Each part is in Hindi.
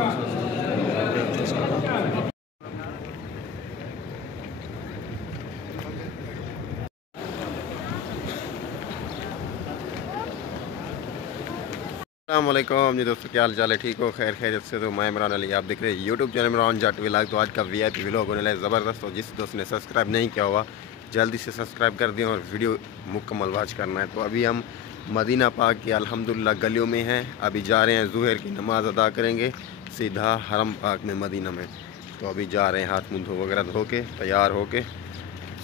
अस्सलामुअलैकुम जी दोस्तों, क्या हाल चाल है? ठीक हो? खैर खैरियत से? तो मैं इमरान अली, आप देख रहे हैं YouTube channel Imran Jat vlog. तो आज का वीआईपी व्लॉग होने लगा ज़बरदस्त। और जिस दोस्त ने सब्सक्राइब नहीं किया हुआ जल्दी से सब्सक्राइब कर दें और वीडियो मुकम्मल वॉच करना है। तो अभी हम मदीना पाक की अल्हम्दुलिल्लाह गलियों में हैं। अभी जा रहे हैं, ज़ुहर की नमाज़ अदा करेंगे सीधा हरम पाक में मदीना में। तो अभी जा रहे हैं, हाथ मुँह धो वगैरह धो के तैयार हो के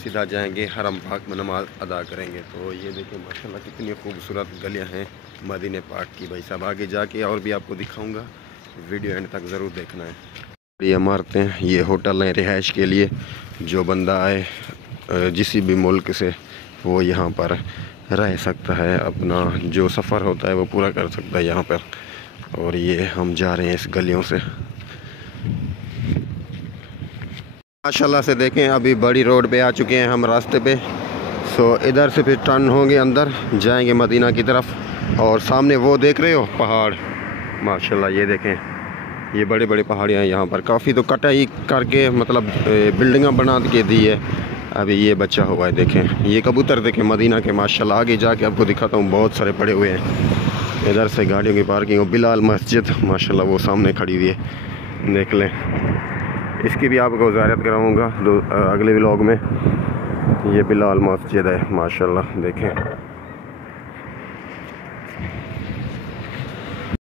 सीधा जाएंगे हरम पाक में नमाज़ अदा करेंगे। तो ये देखिए माशाल्लाह कितनी खूबसूरत गलियां हैं मदीने पाक की। भाई साहब आगे जाके और भी आपको दिखाऊंगा, वीडियो एंड तक ज़रूर देखना है। ये इमारतें, ये होटल हैं रिहाइश के लिए। जो बंदा आए जिस भी मुल्क से वो यहाँ पर रह सकता है, अपना जो सफ़र होता है वो पूरा कर सकता है यहाँ पर। और ये हम जा रहे हैं इस गलियों से माशाल्लाह से। देखें अभी बड़ी रोड पे आ चुके हैं हम रास्ते पे। सो इधर से फिर टर्न होंगे, अंदर जाएंगे मदीना की तरफ। और सामने वो देख रहे हो पहाड़, माशाल्लाह ये देखें, ये बड़े बड़े पहाड़ियाँ हैं यहाँ पर। काफ़ी तो कटाई करके मतलब बिल्डिंगा बना के दी है। अभी ये बचा हुआ है, देखें ये कबूतर देखें मदीना के माशाल्लाह। आगे जाके आपको दिखाता हूँ, बहुत सारे पड़े हुए हैं। इधर से गाड़ियों की पार्किंग। और बिलाल मस्जिद माशाल्लाह वो सामने खड़ी हुई है, देख लें। इसकी भी आपको ज़ियारत कराऊंगा अगले व्लॉग में। ये बिलाल मस्जिद है माशाल्लाह, देखें।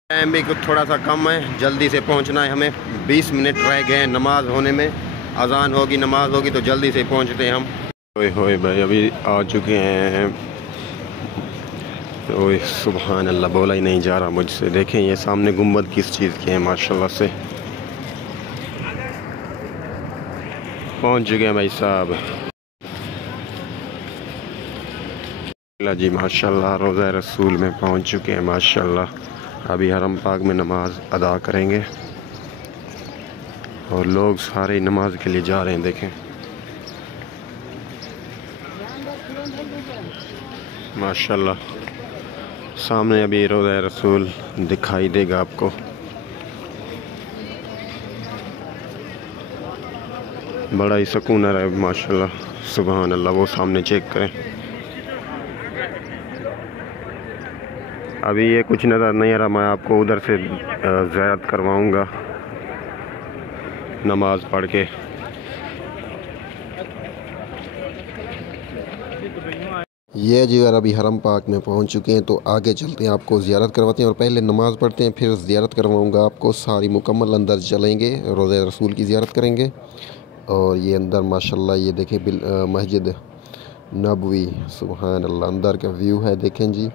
टाइम भी कुछ थोड़ा सा कम है, जल्दी से पहुंचना है हमें। 20 मिनट रह गए हैं नमाज होने में। अजान होगी, नमाज होगी तो जल्दी से पहुंचते हैं हम। ओए होए भाई, अभी आ चुके हैं। ओए सुभान अल्लाह, बोला ही नहीं जा रहा मुझसे। देखें ये सामने गुम्बद किस चीज़ के हैं माशाल्लाह से। पहुंच चुके हैं भाई साहब जी माशाल्लाह। रोज़ा रसूल में पहुंच चुके हैं माशाल्लाह। अभी हरम पाक में नमाज अदा करेंगे और लोग सारे नमाज के लिए जा रहे हैं, देखें माशाल्लाह। सामने अभी रोज़ा रसूल दिखाई देगा आपको। बड़ा ही सुकून है माशाल्लाह, सुभान अल्लाह। वो सामने चेक करें, अभी ये कुछ नज़र नहीं आ रहा। मैं आपको उधर से ज़ियारत करवाऊंगा नमाज पढ़ के। ये जी, और अभी हरम पाक में पहुंच चुके हैं। तो आगे चलते हैं, आपको ज़ियारत करवाते हैं। और पहले नमाज़ पढ़ते हैं, फिर ज़ियारत करवाऊंगा आपको सारी मुकम्मल। अंदर चलेंगे, रोज़ा रसूल की ज़ियारत करेंगे। और ये अंदर माशाल्लाह ये देखें मस्जिद नबवी, सुभान अल्लाह। अंदर का व्यू है, देखें जी।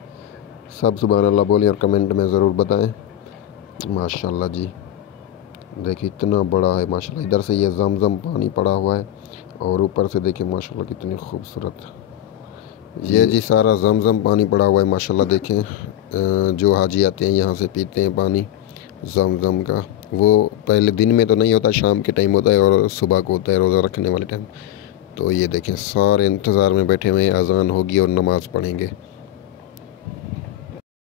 सब सुभान अल्लाह बोलें और कमेंट में ज़रूर बताएं माशाल्लाह जी। देखिए इतना बड़ा है माशाल्लाह। इधर से ये जमजम पानी पड़ा हुआ है और ऊपर से देखिए माशाल्लाह कितनी खूबसूरत। ये जी सारा जमजम पानी पड़ा हुआ है माशाल्लाह। देखें जो हाजी आते हैं यहाँ से पीते हैं पानी जमजम का। वो पहले दिन में तो नहीं होता, शाम के टाइम होता है और सुबह को होता है, रोज़ा रखने वाले टाइम। तो ये देखें सारे इंतज़ार में बैठे हुए हैं, अजान होगी और नमाज़ पढ़ेंगे।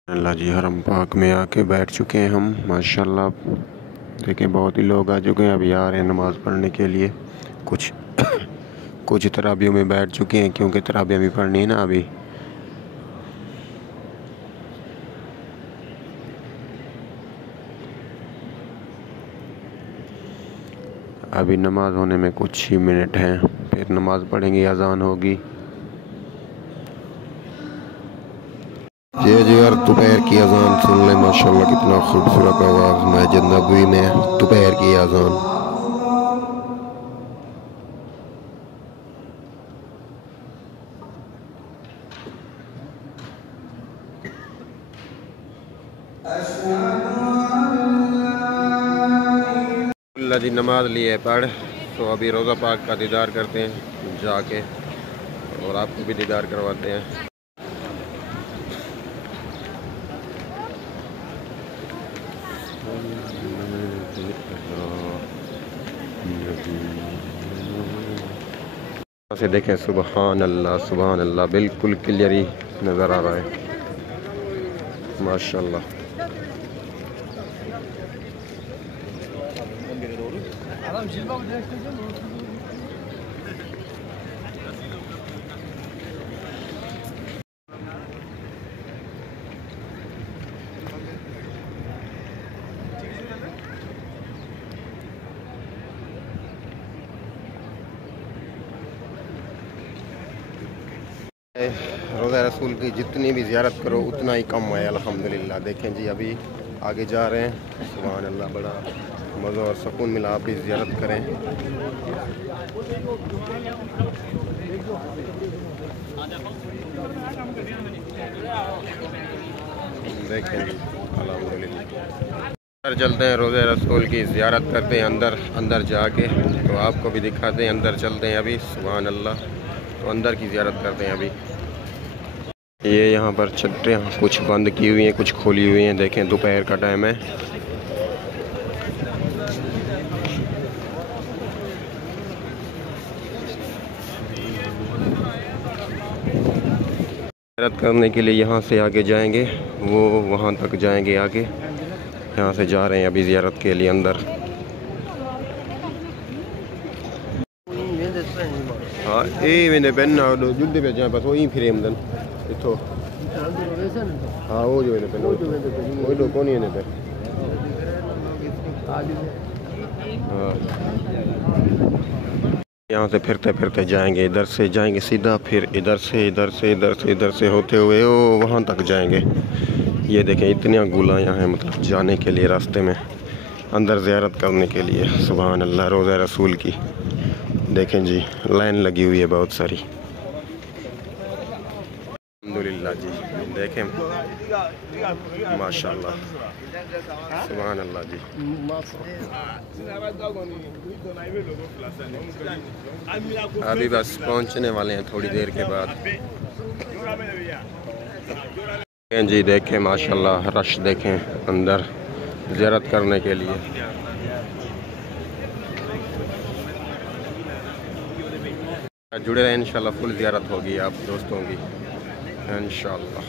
अल्लाह जी, हरम पाक में आके बैठ चुके हैं हम माशाल्लाह। देखें बहुत ही लोग आ चुके हैं, अभी आ रहे हैं नमाज़ पढ़ने के लिए। कुछ कुछ तराबियों में बैठ चुके हैं, क्योंकि तराबियाँ भी पढ़नी है ना अभी। अभी नमाज होने में कुछ ही मिनट हैं, फिर नमाज पढ़ेंगे, अजान होगी। ये जी यार, दोपहर की अजान सुन लें माशाल्लाह, कितना खूबसूरत आवाज़ मस्जिद नबवी में दोपहर की अजान। अल्लाह जी नमाज लिए पढ़। तो अभी रोज़ा पाक का दीदार करते हैं जाके, और आपको भी दीदार करवाते हैं। से देखें सुभान अल्लाह, बिल्कुल क्लियर ही नज़र आ रहा है माशाल्लाह। रोज़ा रसूल की जितनी भी ज़ियारत करो उतना ही कम है अल्हम्दुलिल्लाह। देखें जी अभी आगे जा रहे हैं। सुभान अल्लाह, बड़ा मज़ा और सुकून मिला। आप भी ज़ियारत करें। देखें जी अल्हम्दुलिल्लाह। अंदर चलते हैं, रोज़ा रसूल की ज़ियारत करते हैं अंदर जाके। तो आपको भी दिखाते हैं, अंदर चलते हैं अभी। सुभान अल्लाह। तो अंदर की ज़ियारत करते हैं अभी। ये यहाँ पर छतरियाँ कुछ बंद की हुई हैं, कुछ खोली हुई हैं। देखें दोपहर का टाइम है। ज़ियारत करने के लिए यहाँ से आगे जाएंगे, वो वहाँ तक जाएंगे आगे। यहाँ से जा रहे हैं अभी ज़ियारत के लिए अंदर। हाँ ये मैंने पहनना जुल्दे पे जहाँ बस वही फिरे हमदन इतो। हाँ वो जो मैंने पहना वो लोग कौन है पे। हाँ यहाँ से फिरते फिरते जाएंगे, इधर से जाएंगे सीधा, फिर इधर से होते हुए वो वहाँ तक जाएंगे। ये देखें इतनी गुलायाँ हैं, मतलब जाने के लिए रास्ते में, अंदर ज़ियारत करने के लिए। सुभान अल्लाह, रोज़ा रसूल की देखें जी लाइन लगी हुई है बहुत सारी। अल्हम्दुलिल्लाह जी, देखें माशाल्लाह, सुभान अल्लाह जी। अभी बस पहुंचने वाले हैं थोड़ी देर के बाद। जी देखें माशाल्लाह, रश देखें अंदर ज़ियारत करने के लिए। जुड़े रहें, इंशाल्लाह फुल ज़ियारत होगी आप दोस्तों की इंशाल्लाह।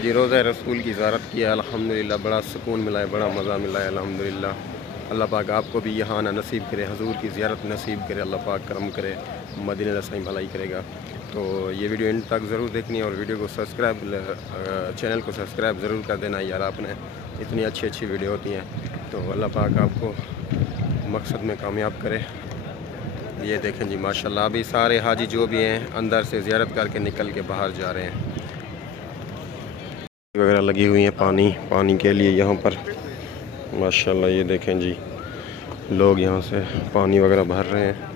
जी रोज़ा रसूल की ज़ियारत किया अल्हम्दुलिल्लाह, बड़ा सुकून मिला है, बड़ा मज़ा मिला है अल्हम्दुलिल्लाह। अल्लाह पाक आपको भी यहाँ आना नसीब करे, हजूर की ज़ियारत नसीब करे, अल्लाह पाक करम करे, मदीने रसाई भलाई करेगा। तो ये वीडियो इन तक ज़रूर देखनी है और वीडियो को सब्सक्राइब, चैनल को सब्सक्राइब ज़रूर कर देना यार, आपने इतनी अच्छी अच्छी वीडियो होती हैं। तो अल्लाह पाक आपको मकसद में कामयाब करे। ये देखें जी माशाल्लाह, अभी सारे हाजी जो भी हैं अंदर से ज़ियारत करके निकल के बाहर जा रहे हैं। वगैरह लगी हुई है पानी के लिए यहाँ पर माशाल्लाह। ये देखें जी लोग यहाँ से पानी वगैरह भर रहे हैं।